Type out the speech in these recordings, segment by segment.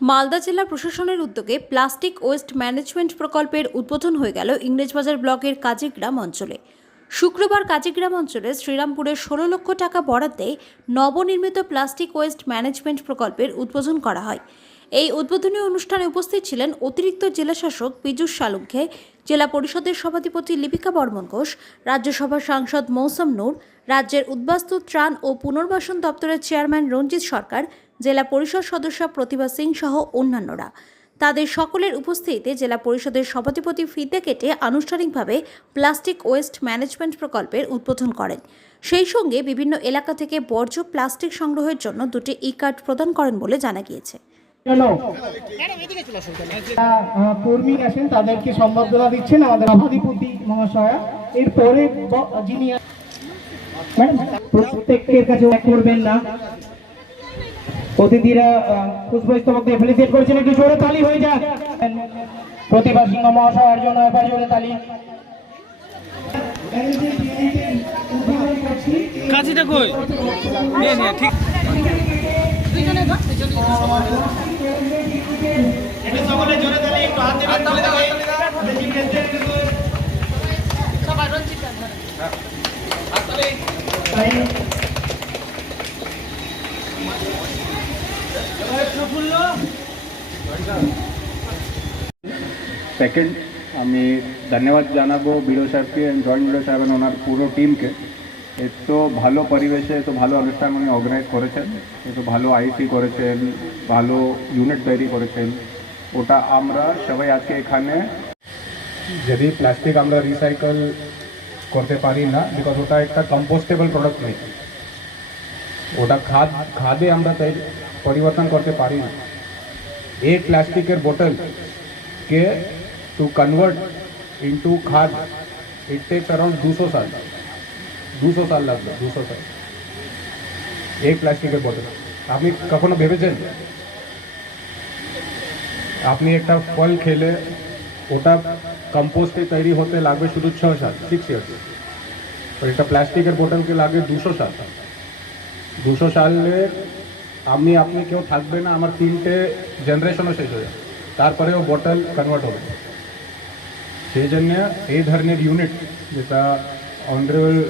মালদা জেলা প্রশাসনের উদ্যোগে প্লাস্টিক ওয়েস্ট ম্যানেজমেন্ট প্রকল্পের উদ্বোধন হয়ে গেল ইংরেজবাজার ব্লকের কাজীগ্রাম অঞ্চলে। শুক্রবার কাজীগ্রাম অঞ্চলে শ্রীরামপুরের ষোলো লক্ষ টাকা বরাদ্দে নবনির্মিত প্লাস্টিক ওয়েস্ট ম্যানেজমেন্ট প্রকল্পের উদ্বোধন করা হয়। এই উদ্বোধনী অনুষ্ঠানে উপস্থিত ছিলেন অতিরিক্ত জেলাশাসক পীযূষ সালুঙ্খে জেলা পরিষদের সভাধিপতি লিপিকা বর্মন ঘোষ, রাজ্যসভার সাংসদ মৌসম নূর, রাজ্যের উদ্বাস্তু ত্রাণ ও পুনর্বাসন দপ্তরের চেয়ারম্যান রঞ্জিত সরকার জেলা পরিষদ সদস্য প্রতিভা সিং সহ অন্যান্যরা। তাদের সকলের উপস্থিতিতে জেলা পরিষদের সভাধিপতি ফিতে কেটে আনুষ্ঠানিকভাবে প্লাস্টিক ওয়েস্ট ম্যানেজমেন্ট প্রকল্পের উদ্বোধন করেন। সেই সঙ্গে বিভিন্ন এলাকা থেকে বর্জ্য প্লাস্টিক সংগ্রহের জন্য দুটি ই কার্ড প্রদান করেন বলে জানা গিয়েছে। কর্মী আছেন তাদেরকে সম্বর্ধনা দিচ্ছেন আমাদের সভাধিপতি মহাশয়া। এরপরে যিনি প্রত্যেকের কাছে করবেন না। অতিথিরা পুষ্পস্তবক দিয়ে ফেলিসিয়েট করেছেন একটু জোরে তালি হয়ে যাক। প্রতিভা সিংহ মহাশয়ের জন্য একবার জোরে তালি। কাছিটা কই? নিয়ে নিয়ে ঠিক। সেকেন্ড আমি ধন্যবাদ জানাব বিডো সাহেবকে জয়েন্ট বিডো সাহেব ওনার পুরো টিমকে। এত ভালো পরিবেশে এত ভালো অনুষ্ঠান উনি অর্গানাইজ করেছেন এত ভালো আইসি করেছেন, ভালো ইউনিট তৈরি করেছেন। ওটা আমরা সবাই আজকে এখানে যদি প্লাস্টিক আমরা রিসাইকেল করতে পারি না বিকজ ওটা একটা কম্পোস্টেবল প্রোডাক্ট নেই। ওটা খাদ খাদে আমরা তৈরি পরিবর্তন করতে পারি না। एक प्लास्टिकेर बोतल के टू कन्वर्ट इनटू खाद इट टेक्स अराउंड 200 साल 200 সাল লাগবে 200 সাল এক প্লাস্টিকের বোতল আপনি কখনো ভেবেছেন আপনি একটা ফল খেলে ওটা কম্পোস্টে তৈরি হতে লাগবে শুধু ছ সাল সিক্স ইয়ার্স আর একটা প্লাস্টিকের বোতলকে লাগে দুশো সাল দুশো সালে আমি আপনি কেউ থাকবে না আমার তিনটে জেনারেশনও শেষ হয়ে যাবে। তারপরেও বটল কনভার্ট হবে। সেই জন্য এই ধরনের ইউনিট যেটা অনারেবল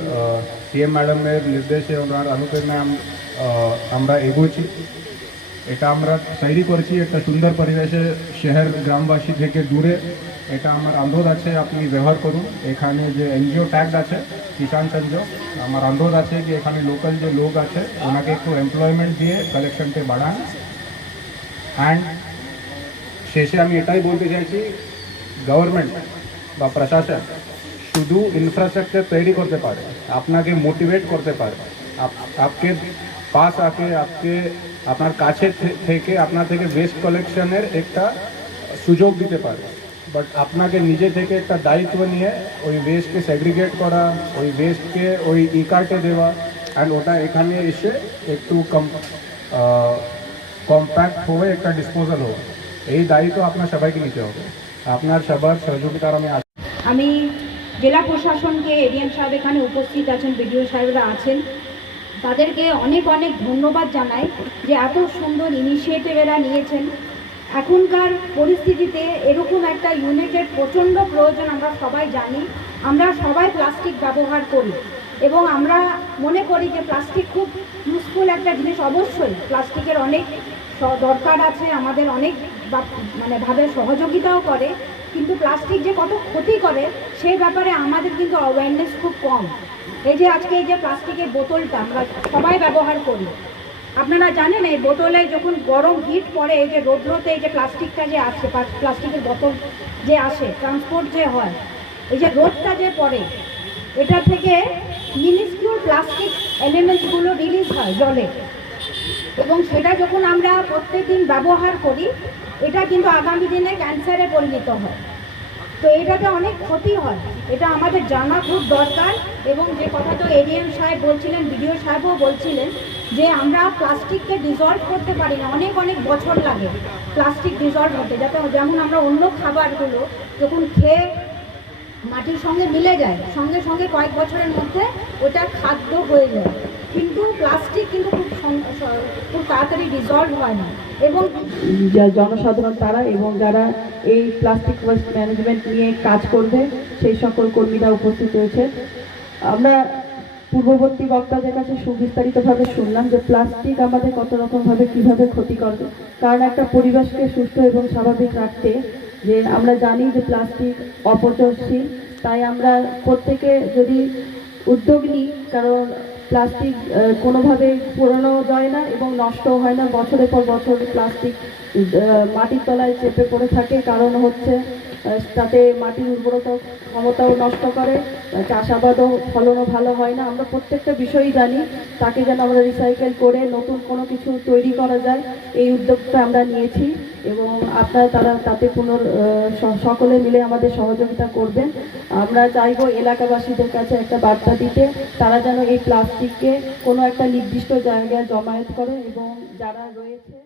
সিএম ম্যাডামের নির্দেশে ওনার অনুপ্রেরণায় আম- আহ, আমরা এগোচ্ছি। এটা আমরা তৈরি করছি একটা সুন্দর পরিবেশে শহর গ্রামবাসী থেকে দূরে। এটা আমার অনুরোধ আছে, আপনি ব্যবহার করুন। এখানে যে এনজিও ট্যাগ আছে, কিষাণ সংযোগ আমার অনুরোধ আছে যে এখানে লোকাল যে লোক আছে, ওনাকে একটু এমপ্লয়মেন্ট দিয়ে কালেকশনকে বাড়ান। অ্যান্ড শেষে আমি এটাই বলতে চাইছি গভর্নমেন্ট বা প্রশাসন শুধু ইনফ্রাস্ট্রাকচার তৈরি করতে পারে, আপনাকে মোটিভেট করতে পারে। আপকে পাশ আকে আপকে আপনার কাছে থেকে আপনার থেকে ওয়েস্ট কালেকশনের একটা সুযোগ দিতে পারে। বাট আপনাকে নিজে থেকে একটা দায়িত্ব নিয়ে ওই ওয়েস্টকে সেগ্রিগেট করা, ওই ওয়েস্টকে ওই ই কার্টে দেওয়া অ্যান্ড ওটা এখানে এসে একটু কম কম্প্যাক্ট হয়ে একটা ডিসপোজাল হোক। এই দায়িত্ব আপনার সবাইকে নিতে হবে। আপনার সবার সহযোগিতার আমি আমি জেলা প্রশাসনকে এডিএম সাহেব এখানে উপস্থিত আছেন বিডিও সাহেবরা আছেন। তাদেরকে অনেক অনেক ধন্যবাদ জানাই যে এত সুন্দর ইনিশিয়েটিভ এরা নিয়েছেন। এখনকার পরিস্থিতিতে এরকম একটা ইউনিটের প্রচণ্ড প্রয়োজন আমরা সবাই জানি। আমরা সবাই প্লাস্টিক ব্যবহার করি এবং আমরা মনে করি যে প্লাস্টিক খুব ইউজফুল একটা জিনিস অবশ্যই। প্লাস্টিকের অনেক দরকার আছে, আমাদের অনেক মানে ভাবে সহযোগিতাও করে। কিন্তু প্লাস্টিক যে কত ক্ষতি করে, সেই ব্যাপারে আমাদের কিন্তু অ্যাওয়ারনেস খুব কম। এই যে আজকে এই যে প্লাস্টিকের বোতলটা আমরা সবাই ব্যবহার করি। আপনারা জানেন, এই বোতলে যখন গরম হিট পড়ে, এই যে রৌদ্রতে এই যে প্লাস্টিকটা যে আসে প্লাস্টিকের বোতল যে আসে ট্রান্সপোর্ট যে হয়, এই যে রোদটা যে পড়ে, এটা থেকে মিনিস্কিউর প্লাস্টিক এলিমেন্টসগুলো রিলিজ হয় জলে। এবং সেটা যখন আমরা প্রত্যেক দিন ব্যবহার করি, এটা কিন্তু আগামী দিনে ক্যান্সারে পরিণত হয়। তো এটাতে অনেক ক্ষতি হয়। এটা আমাদের জানা খুব দরকার এবং যে কথা তো এডিএম সাহেব বলছিলেন বিডিও সাহেবও বলছিলেন যে আমরা প্লাস্টিককে ডিজলভ করতে পারি না। অনেক অনেক বছর লাগে প্লাস্টিক ডিজলভ হতে। যাতে যেমন আমরা অন্য খাবারগুলো যখন খেয়ে মাটির সঙ্গে মিলে যায়, সঙ্গে সঙ্গে কয়েক বছরের মধ্যে ওটা খাদ্য হয়ে যায়। কিন্তু প্লাস্টিক কিন্তু খুব খুব তাড়াতাড়ি রিজলভ হয় না। এবং জনসাধারণ তারা এবং যারা এই প্লাস্টিক ওয়েস্ট ম্যানেজমেন্ট নিয়ে কাজ করবে, সেই সকল কর্মীরা উপস্থিত রয়েছে। আমরা পূর্ববর্তী বক্তাদের কাছে সুবিস্তারিতভাবে শুনলাম যে প্লাস্টিক আমাদের কত রকমভাবে কীভাবে ক্ষতি করবে কারণ একটা পরিবেশকে সুস্থ এবং স্বাভাবিক রাখতে যে আমরা জানি যে প্লাস্টিক অপচয়শীল, তাই আমরা প্রত্যেকে যদি উদ্যোগ নিই, কারণ প্লাস্টিক কোনোভাবে পোড়ানো যায় না এবং নষ্টও হয় না। বছরের পর বছর প্লাস্টিক মাটির তলায় চেপে পড়ে থাকে। কারণ হচ্ছে তাতে মাটির উর্বরতা, ক্ষমতাও নষ্ট করে, চাষাবাদও ফলনও ভালো হয় না। আমরা প্রত্যেকটা বিষয়ই জানি, তাকে যেন আমরা রিসাইকেল করে নতুন কোনো কিছু তৈরি করা যায়, এই উদ্যোগটা আমরা নিয়েছি। এবং আপনারা তারা তাতে পুনর সকলে মিলে আমাদের সহযোগিতা করবেন। আমরা চাইব এলাকাবাসীদের কাছে একটা বার্তা দিতে, তারা যেন এই প্লাস্টিককে কোনো একটা নির্দিষ্ট জায়গায় জমায়েত করে এবং যারা রয়েছে